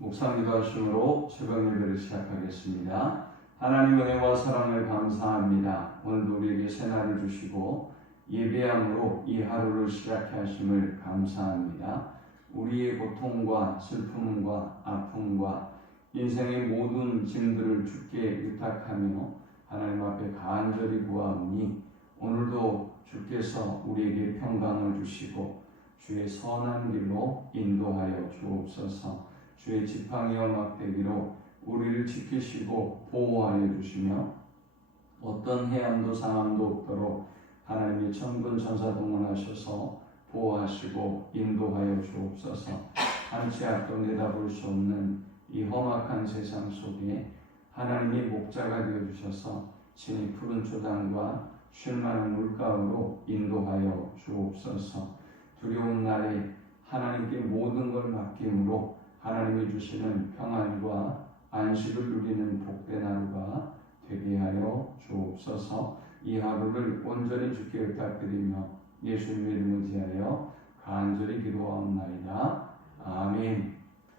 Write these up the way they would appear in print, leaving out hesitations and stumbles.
묵상 기도하심으로 새벽 예배를 시작하겠습니다. 하나님 은혜와 사랑을 감사합니다. 오늘도 우리에게 새날을 주시고 예배함으로 이 하루를 시작해 하심을 감사합니다. 우리의 고통과 슬픔과 아픔과 인생의 모든 짐들을 주께 의탁하며 하나님 앞에 간절히 구하오니 오늘도 주께서 우리에게 평강을 주시고 주의 선한 길로 인도하여 주옵소서. 주의 지팡이와 막대기로 우리를 지키시고 보호하여 주시며 어떤 해함도 상함도 없도록 하나님의 천군 천사 동원하셔서 보호하시고 인도하여 주옵소서. 한치 앞도 내다볼 수 없는 이 험악한 세상 속에 하나님이 목자가 되어주셔서 친히 푸른 초당과 쉴만한 물가으로 인도하여 주옵소서. 두려운 날에 하나님께 모든 걸 맡김으로 하나님이 주시는 평안과 안식을 누리는 복된 하루가 되게 하여 주옵소서. 이 하루를 온전히 주께 의탁드리며 예수님의 이름을 지하여 간절히 기도하옵나이다. 아멘.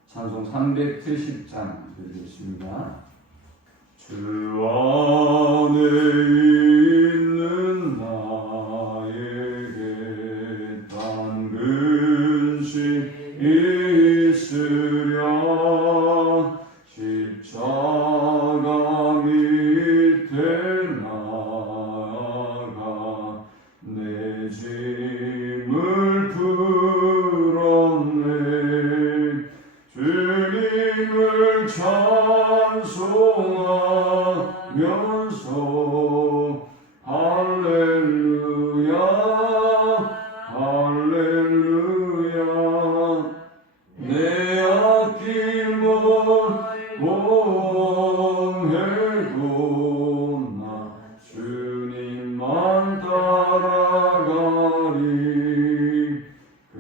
찬송 370장 드리겠습니다. 주 안에 있는 나에게 딴 근심 있으랴. 십자가 밑에 나아가 내 짐을 풀었네. 주님을 찬송하면서 할렐루야 할렐루야. 내 앞길 멀고해도 나 주님만 따라가리. 그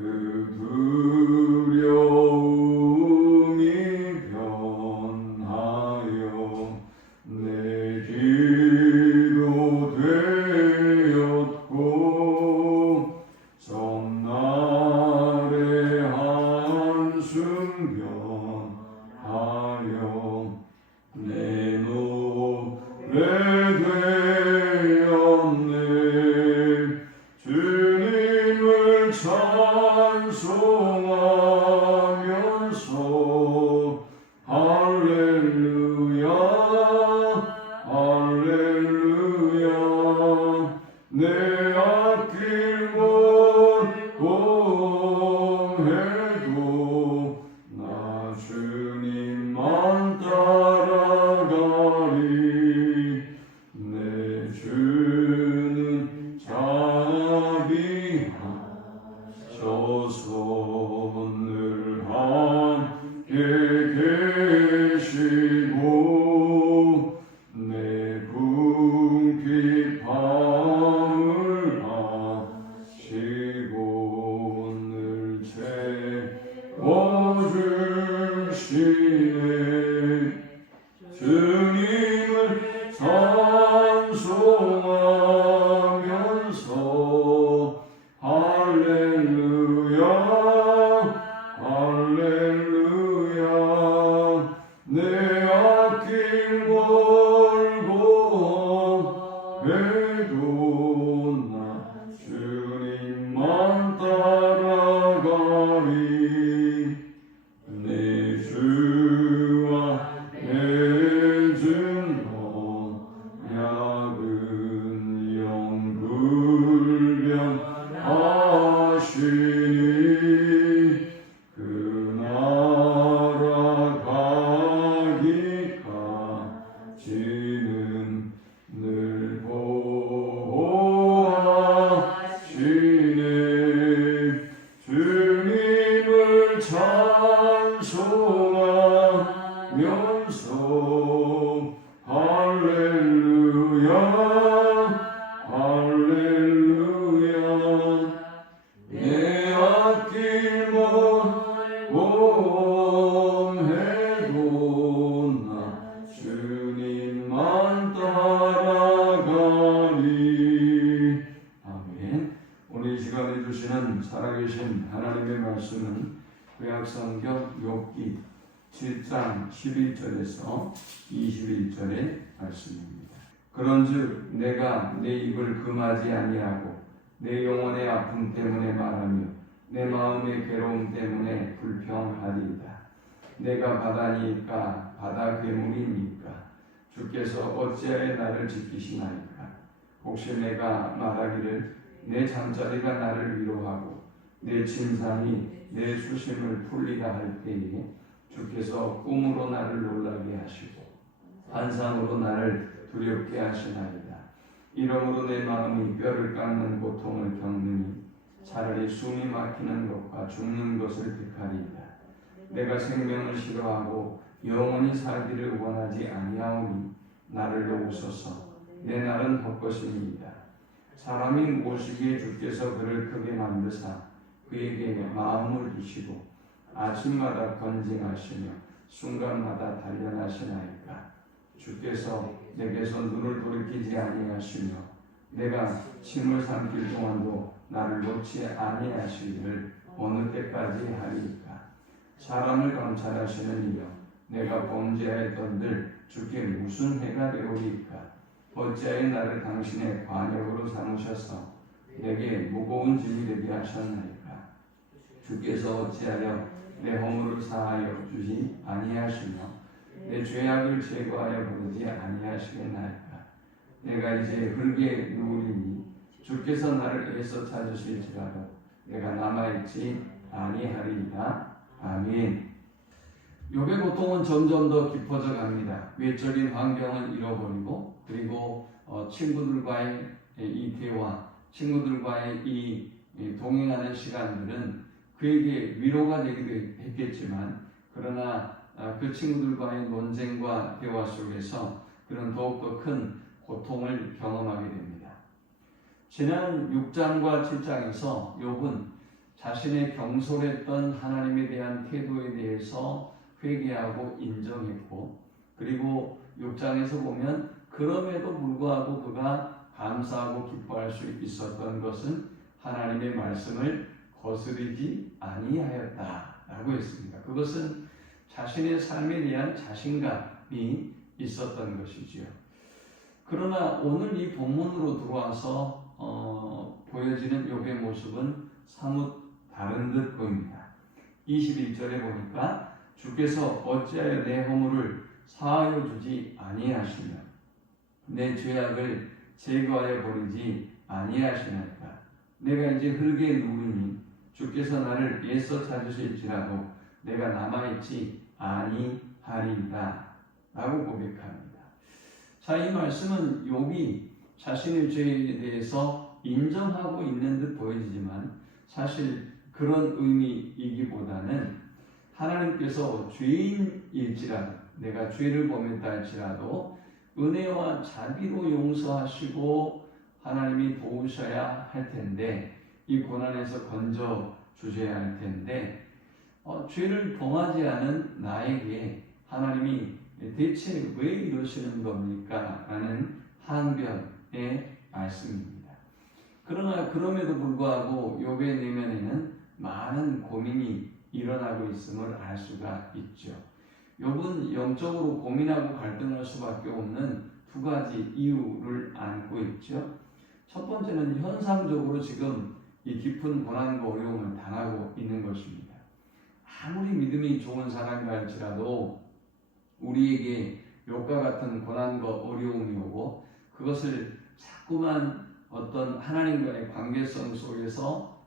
두려움이 변하여 내 기도 되었고 전날의 한숨 변하여 내 노래 되었네. 주님을 찬송하면서 할렐루야 할렐루야. 내 앞길 멀고해도 나 주님만 따라가리. 내 주는 자비하셔서 늘 함께 계시고 내 궁핍함을 아시고 늘 채워주시네. 주님을 찬송하면서 할렐루야 할렐루야. 내 앞길 멀고해도 나 주님만 따라가리. 내 주와 맺은 언약은 영불변하시니 그 나라 가기까지는 늘 보호하시네. 주님을 찬송하면서 할렐루야 할렐루야. 내 앞길 멀고해도 나 주님만 따라가리. 아멘. 오늘 이 시간에 주시는 살아계신 하나님의 말씀은 구약성경 욥기 7장 11절에서 21절의 말씀입니다. 그런즉 내가 내 입을 금하지 아니하고 내 영혼의 아픔 때문에 말하며 내 마음의 괴로움 때문에 불평하리이다. 내가 바다니까 바다 괴물이니까 주께서 어찌하여 나를 지키시나이까. 혹시 내가 말하기를 내 잠자리가 나를 위로하고 내 침상이 내 수심을 풀리라 할 때에 주께서 꿈으로 나를 놀라게 하시고 환상으로 나를 두렵게 하시나이다. 이러므로 내 마음이 뼈를 깎는 고통을 겪느니 차라리 숨이 막히는 것과 죽는 것을 택하리이다. 내가 생명을 싫어하고 영원히 살기를 원하지 아니하오니 나를 도우소서. 내 날은 헛것입니다. 사람이 무엇이기에 주께서 그를 크게 만드사 그에게 마음을 주시고 아침마다 건징하시며 순간마다 단련하시나이까. 주께서 내게서 눈을 돌이키지 아니하시며 내가 침을 삼킬 동안도 나를 놓지 아니하시기를 어느 때까지 하리이까. 사람을 감찰하시는 이여 내가 범죄하였던들 주께 무슨 해가 되오리까. 어찌하여 나를 당신의 관역으로 삼으셔서 내게 무거운 짐이 되게 하셨나이까. 주께서 어찌하여 내 허물을 사하여 주지 아니하시며 내 죄악을 제거하여 부르지 아니하시겠나이까. 내가 이제 흙에 누우리니 주께서 나를 애써 찾으실지라도 내가 남아있지 아니하리이다. 아멘. 욥의 고통은 점점 더 깊어져 갑니다. 외적인 환경을 잃어버리고 그리고 친구들과의 이 대화, 친구들과의 이 동행하는 시간들은 그에게 위로가 되기도 했겠지만 그러나 그 친구들과의 논쟁과 대화 속에서 그는 더욱더 큰 고통을 경험하게 됩니다. 지난 6장과 7장에서 욥은 자신의 경솔했던 하나님에 대한 태도에 대해서 회개하고 인정했고 그리고 6장에서 보면 그럼에도 불구하고 그가 감사하고 기뻐할 수 있었던 것은 하나님의 말씀을 거스르지 아니하였다라고 했습니다. 그것은 자신의 삶에 대한 자신감이 있었던 것이지요. 그러나 오늘 이 본문으로 들어와서 보여지는 욥의 모습은 사뭇 다른 듯 보입니다. 21절에 보니까 주께서 어찌하여 내 허물을 사하여 주지 아니하시며 내 죄악을 제거하여 버리지 아니하시나이까. 내가 이제 흙에 누우니 주께서 나를 애써 찾으실지라도 내가 남아있지 아니하리이다 라고 고백합니다. 자, 이 말씀은 욥이 자신의 죄에 대해서 인정하고 있는 듯 보여지지만 사실 그런 의미이기보다는 하나님께서 죄인일지라도 내가 죄를 범했다 할지라도 은혜와 자비로 용서하시고 하나님이 도우셔야 할 텐데 이 고난에서 건져 주셔야 할 텐데 죄를 범하지 않은 나에게 하나님이 대체 왜 이러시는 겁니까? 라는 항변의 말씀입니다. 그러나 그럼에도 불구하고 욥의 내면에는 많은 고민이 일어나고 있음을 알 수가 있죠. 욥은 영적으로 고민하고 갈등할 수밖에 없는 두 가지 이유를 안고 있죠. 첫 번째는 현상적으로 지금 이 깊은 고난과 어려움을 당하고 있는 것입니다. 아무리 믿음이 좋은 사람이라 할지라도 우리에게 욥과 같은 고난과 어려움이 오고 그것을 자꾸만 어떤 하나님과의 관계성 속에서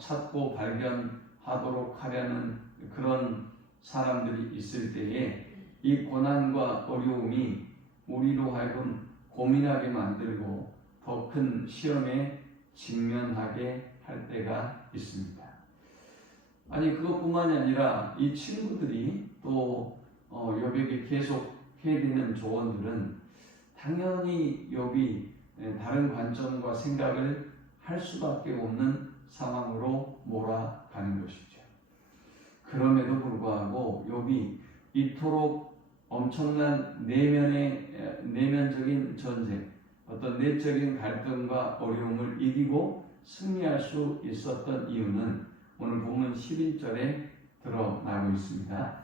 찾고 발견하도록 하려는 그런 사람들이 있을 때에 이 고난과 어려움이 우리로 하여금 고민하게 만들고 더 큰 시험에 직면하게 할 때가 있습니다. 아니 그것뿐만이 아니라 이 친구들이 또 욥에게 계속 해드리는 조언들은 당연히 욥이 다른 관점과 생각을 할 수밖에 없는 상황으로 몰아가는 것이죠. 그럼에도 불구하고 욥이 이토록 엄청난 내면적인 전쟁, 어떤 내적인 갈등과 어려움을 이기고 승리할 수 있었던 이유는 오늘 본문 11절에 드러나고 있습니다.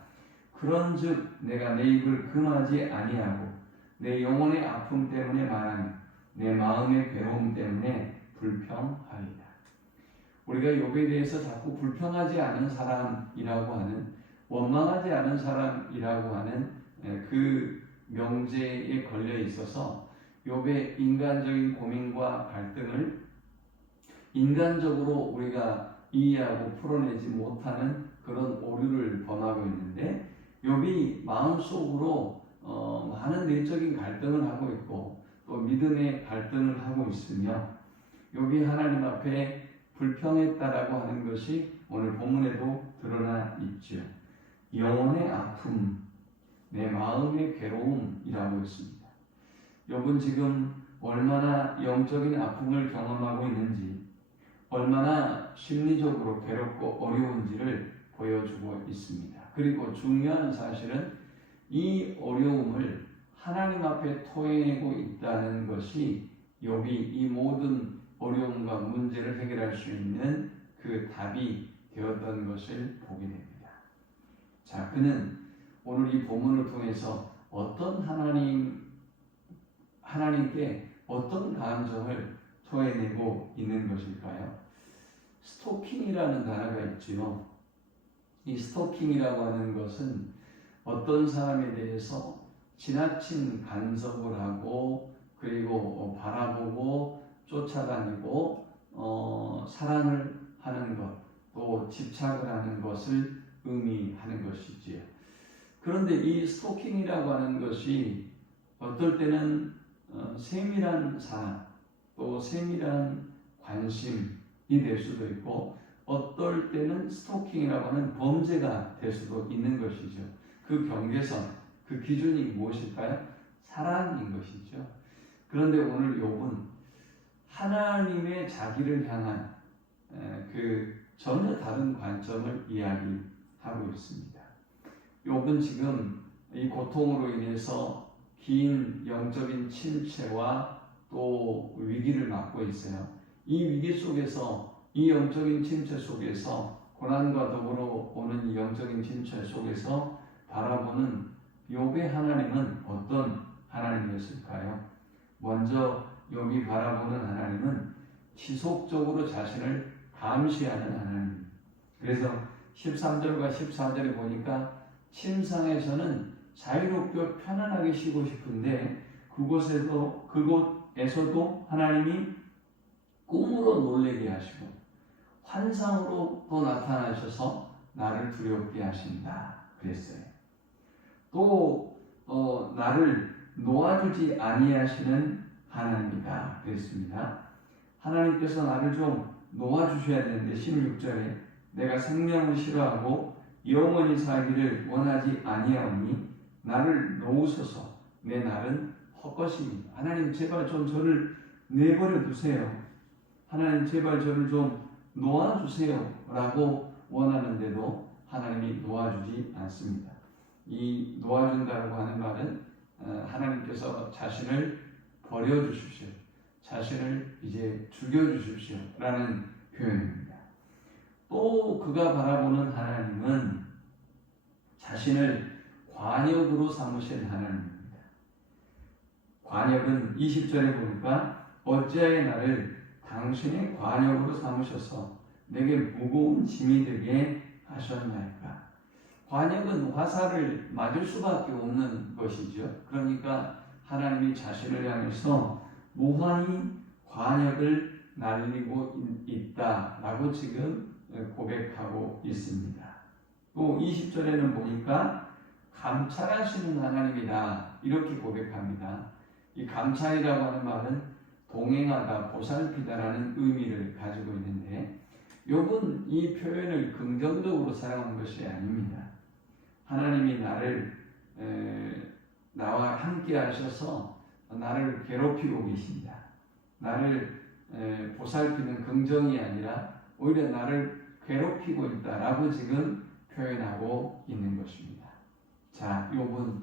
그런즉 내가 내 입을 금하지 아니하고 내 영혼의 아픔 때문에 말하며 내 마음의 괴로움 때문에 불평하리라. 우리가 욥에 대해서 자꾸 불평하지 않은 사람이라고 하는, 원망하지 않은 사람이라고 하는 그 명제에 걸려 있어서 욥의 인간적인 고민과 갈등을 인간적으로 우리가 이해하고 풀어내지 못하는 그런 오류를 범하고 있는데, 욥이 마음속으로 많은 내적인 갈등을 하고 있고 또 믿음의 갈등을 하고 있으며, 욥이 하나님 앞에 불평했다라고 하는 것이 오늘 본문에도 드러나 있죠. 영혼의 아픔, 내 마음의 괴로움이라고 했습니다. 욥은 지금 얼마나 영적인 아픔을 경험하고 있는지, 얼마나 심리적으로 괴롭고 어려운지를 보여주고 있습니다. 그리고 중요한 사실은 이 어려움을 하나님 앞에 토해내고 있다는 것이 욥이 이 모든 어려움과 문제를 해결할 수 있는 그 답이 되었던 것을 보게 됩니다. 자, 그는 오늘 이 본문을 통해서 어떤 하나님께 어떤 감정을 토해내고 있는 것일까요? 스토킹이라는 단어가 있지요. 이 스토킹이라고 하는 것은 어떤 사람에 대해서 지나친 간섭을 하고 그리고 바라보고 쫓아다니고 사랑을 하는 것, 또 집착을 하는 것을 의미하는 것이지요. 그런데 이 스토킹이라고 하는 것이 어떨 때는 세밀한 사랑, 또 세밀한 관심이 될 수도 있고, 어떨 때는 스토킹이라고 하는 범죄가 될 수도 있는 것이죠. 그 경계선, 그 기준이 무엇일까요? 사랑인 것이죠. 그런데 오늘 욥은 하나님의 자기를 향한 그 전혀 다른 관점을 이야기하고 있습니다. 욥은 지금 이 고통으로 인해서 긴 영적인 침체와 또 위기를 맞고 있어요. 이 위기 속에서, 이 영적인 침체 속에서, 고난과 더불어 오는 이 영적인 침체 속에서 바라보는 욥의 하나님은 어떤 하나님이었을까요? 먼저 욥이 바라보는 하나님은 지속적으로 자신을 감시하는 하나님. 그래서 13절과 14절에 보니까 침상에서는 자유롭게 편안하게 쉬고 싶은데 그곳에서도 하나님이 꿈으로 놀라게 하시고 환상으로 또 나타나셔서 나를 두렵게 하신다 그랬어요. 또 나를 놓아주지 아니하시는 하나님이다 그랬습니다. 하나님께서 나를 좀 놓아주셔야 되는데 16절에 내가 생명을 싫어하고 영원히 살기를 원하지 아니하오니 나를 놓으소서 내 날은 헛것입니다. 하나님 제발 좀 저를 내버려 두세요. 하나님 제발 저를 좀 놓아주세요 라고 원하는데도 하나님이 놓아주지 않습니다. 이 놓아준다고 하는 말은 하나님께서 자신을 버려주십시오, 자신을 이제 죽여주십시오 라는 표현입니다. 또 그가 바라보는 하나님은 자신을 관역으로 삼으신 하나님입니다. 관역은 20절에 보니까 어찌하여 나를 당신의 관역으로 삼으셔서 내게 무거운 짐이 되게 하셨나이까. 관역은 화살을 맞을 수밖에 없는 것이죠. 그러니까 하나님이 자신을 향해서 무한히 관역을 날리고 있다라고 지금 고백하고 있습니다. 또 20절에는 보니까 감찰하시는 하나님이다 이렇게 고백합니다. 이 감찰이라고 하는 말은 동행하다, 보살피다라는 의미를 가지고 있는데 욥은 이 표현을 긍정적으로 사용한 것이 아닙니다. 하나님이 나와 함께 하셔서 나를 괴롭히고 계신다. 나를 보살피는 긍정이 아니라 오히려 나를 괴롭히고 있다라고 지금 표현하고 있는 것입니다. 자, 욥은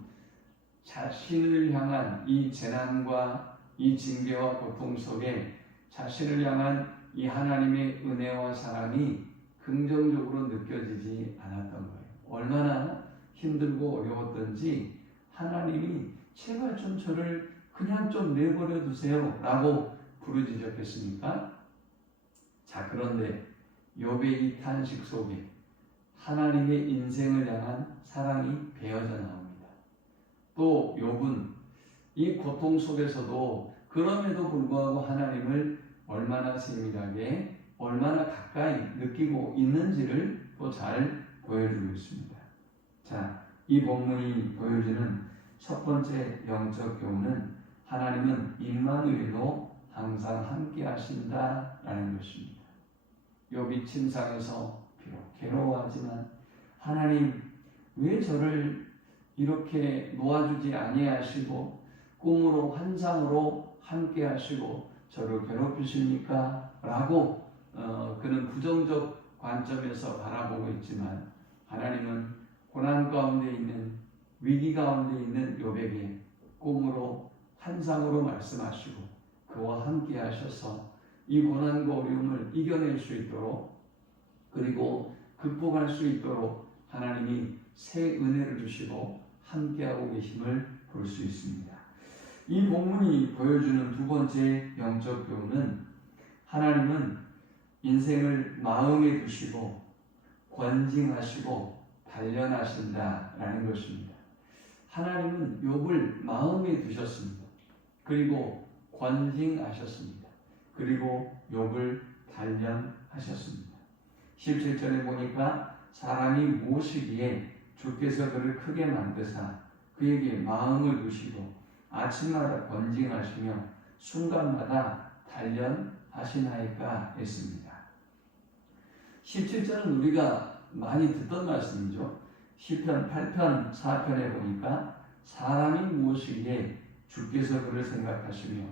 자신을 향한 이 재난과 이 징계와 고통 속에 자신을 향한 이 하나님의 은혜와 사랑이 긍정적으로 느껴지지 않았던 거예요. 얼마나 힘들고 어려웠던지 하나님이 제발 좀 저를 그냥 좀 내버려 두세요 라고 부르짖었겠습니까? 자, 그런데 욥의 이 탄식 속에 하나님의 인생을 향한 사랑이 배어져 나옵니다. 또 욥은 이 고통 속에서도 그럼에도 불구하고 하나님을 얼마나 세밀하게 얼마나 가까이 느끼고 있는지를 또 잘 보여주고 있습니다. 자, 이 본문이 보여주는 첫 번째 영적 교훈은 하나님은 임마누엘로 항상 함께 하신다라는 것입니다. 욥이 침상에서 비록 괴로워하지만 하나님 왜 저를 이렇게 놓아주지 아니하시고 꿈으로 환상으로 함께 하시고 저를 괴롭히십니까? 라고 그는 부정적 관점에서 바라보고 있지만 하나님은 고난 가운데 있는 위기 가운데 있는 욥에게 꿈으로 환상으로 말씀하시고 그와 함께 하셔서 이 고난과 어려움을 이겨낼 수 있도록 그리고 극복할 수 있도록 하나님이 새 은혜를 주시고 함께하고 계심을 볼 수 있습니다. 이 본문이 보여주는 두 번째 영적 교훈은 하나님은 인생을 마음에 두시고 권징하시고 단련하신다라는 것입니다. 하나님은 욥을 마음에 두셨습니다. 그리고 권징하셨습니다. 그리고 욥을 단련하셨습니다. 17절에 보니까 사람이 무엇이기에 주께서 그를 크게 만드사 그에게 마음을 두시고 아침마다 권징하시며 순간마다 단련하시나이까 했습니다. 17절은 우리가 많이 듣던 말씀이죠. 시편 8편 4편에 보니까 사람이 무엇이기에 주께서 그를 생각하시며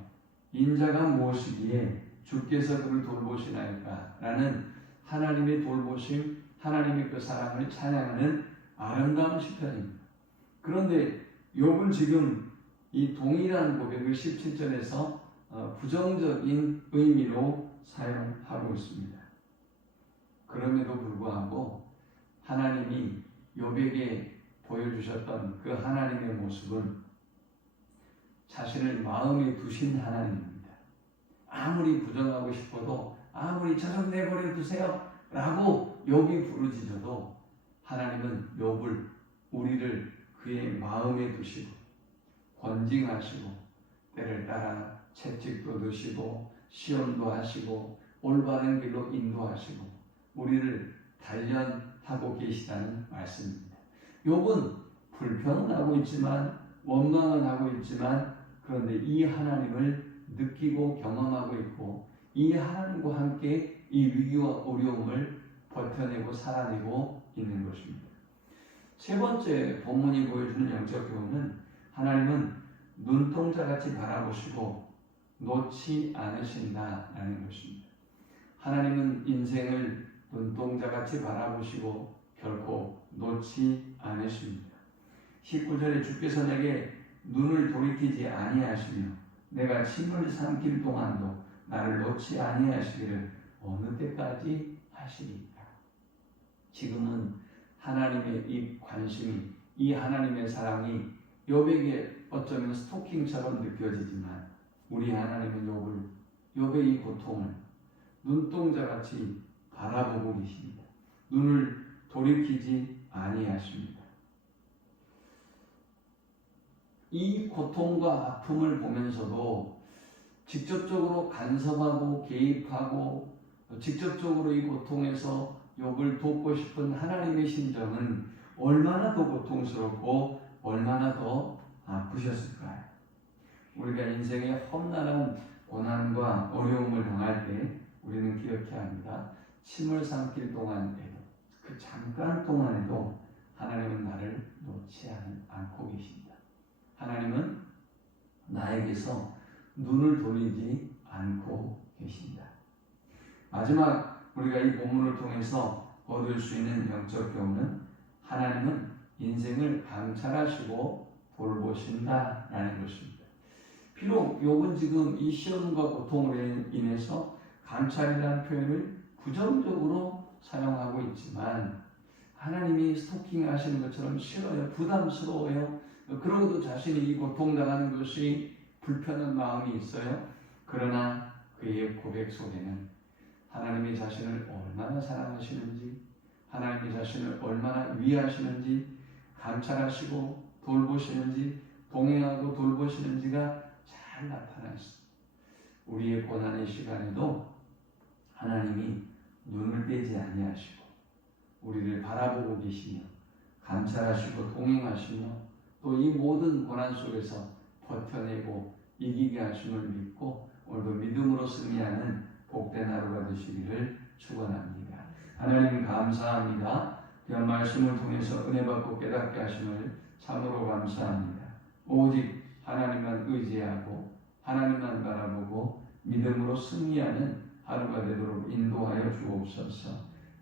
인자가 무엇이기에 주께서 그를 돌보시나이까 라는 하나님의 돌보심, 하나님의 그 사랑을 찬양하는 아름다운 시편입니다. 그런데 욥은 지금 이 동일한 고백을 17절에서 부정적인 의미로 사용하고 있습니다. 그럼에도 불구하고 하나님이 욥에게 보여주셨던 그 하나님의 모습은 자신을 마음에 두신 하나님입니다. 아무리 부정하고 싶어도 아무리 저 좀 내버려 두세요 라고 욥이 부르짖어도 하나님은 욥을 우리를 그의 마음에 두시고 권징하시고 때를 따라 채찍도 드시고 시험도 하시고 올바른 길로 인도하시고 우리를 단련하고 계시다는 말씀입니다. 욥은 불평은 하고 있지만 원망은 하고 있지만 그런데 이 하나님을 느끼고 경험하고 있고 이 하나님과 함께 이 위기와 어려움을 버텨내고 살아내고 있는 것입니다. 세 번째 본문이 보여주는 영적 교훈은 하나님은 눈동자같이 바라보시고 놓지 않으신다라는 것입니다. 하나님은 인생을 눈동자같이 바라보시고 결코 놓지 않으십니다. 19절에 주께서 내게 눈을 돌이키지 아니하시며 내가 침을 삼킬 동안도 나를 놓지 아니하시기를 어느 때까지 하시리까. 지금은 하나님의 이 관심이 이 하나님의 사랑이 욥에게 어쩌면 스토킹처럼 느껴지지만 우리 하나님은 욥의 이 고통을 눈동자같이 바라보고 계십니다. 눈을 돌이키지 아니하십니다. 이 고통과 아픔을 보면서도 직접적으로 간섭하고 개입하고 직접적으로 이 고통에서 욥을 돕고 싶은 하나님의 심정은 얼마나 더 고통스럽고 얼마나 더 아프셨을까요? 우리가 인생의 험난한 고난과 어려움을 당할 때 우리는 기억해야 합니다. 침을 삼킬 동안에도 그 잠깐 동안에도 하나님은 나를 놓지 않고 계십니다. 하나님은 나에게서 눈을 돌리지 않고 계십니다. 마지막 우리가 이 본문을 통해서 얻을 수 있는 영적 교훈은 하나님은 인생을 감찰하시고 돌보신다라는 것입니다. 비록 욥은 지금 이 시험과 고통으로 인해서 감찰이라는 표현을 부정적으로 사용하고 있지만 하나님이 스토킹 하시는 것처럼 싫어요. 부담스러워요. 그러고도 자신이 이 고통당하는 것이 불편한 마음이 있어요. 그러나 그의 고백 속에는 하나님이 자신을 얼마나 사랑하시는지, 하나님이 자신을 얼마나 위하시는지, 감찰하시고 돌보시는지, 동행하고 돌보시는지가 잘 나타나 있습니다. 우리의 고난의 시간에도 하나님이 눈을 떼지 아니하시고 우리를 바라보고 계시며 감찰하시고 동행하시며 또 이 모든 고난 속에서 버텨내고 이기게 하심을 믿고 오늘도 믿음으로 승리하는 복된 하루가 되시기를 축원합니다. 하나님 감사합니다. 귀한 말씀을 통해서 은혜 받고 깨닫게 하심을 참으로 감사합니다. 오직 하나님만 의지하고 하나님만 바라보고 믿음으로 승리하는 하루가 되도록 인도하여 주옵소서.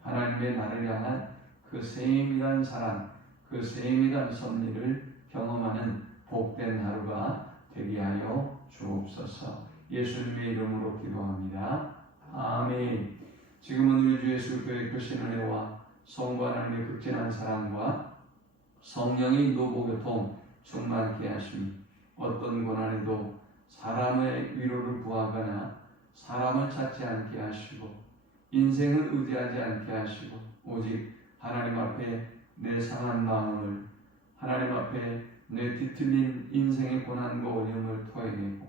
하나님의 나를 향한 그 세밀한 사랑, 그 세밀한 섭리를 경험하는 복된 하루가 되게 하여 주옵소서. 예수님의 이름으로 기도합니다. 아멘. 지금은 우리 주 예수 그리스도의 크신 은혜와 성부 하나님의 극진한 사랑과 성령의 노보교통 충만케 하심이 어떤 고난에도 사람의 위로를 구하거나 사람을 찾지 않게 하시고 인생을 의지하지 않게 하시고 오직 하나님 앞에 내 상한 마음을 하나님 앞에 내 뒤틀린 인생의 고난과 어려움을 토해내고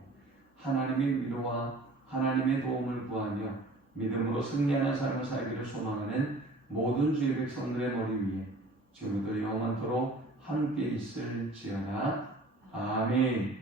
하나님의 위로와 하나님의 도움을 구하며 믿음으로 승리하는 삶을 살기를 소망하는 모든 주의 백성들의 머리 위에 지금부터 영원토록 함께 있을지어다. 아멘.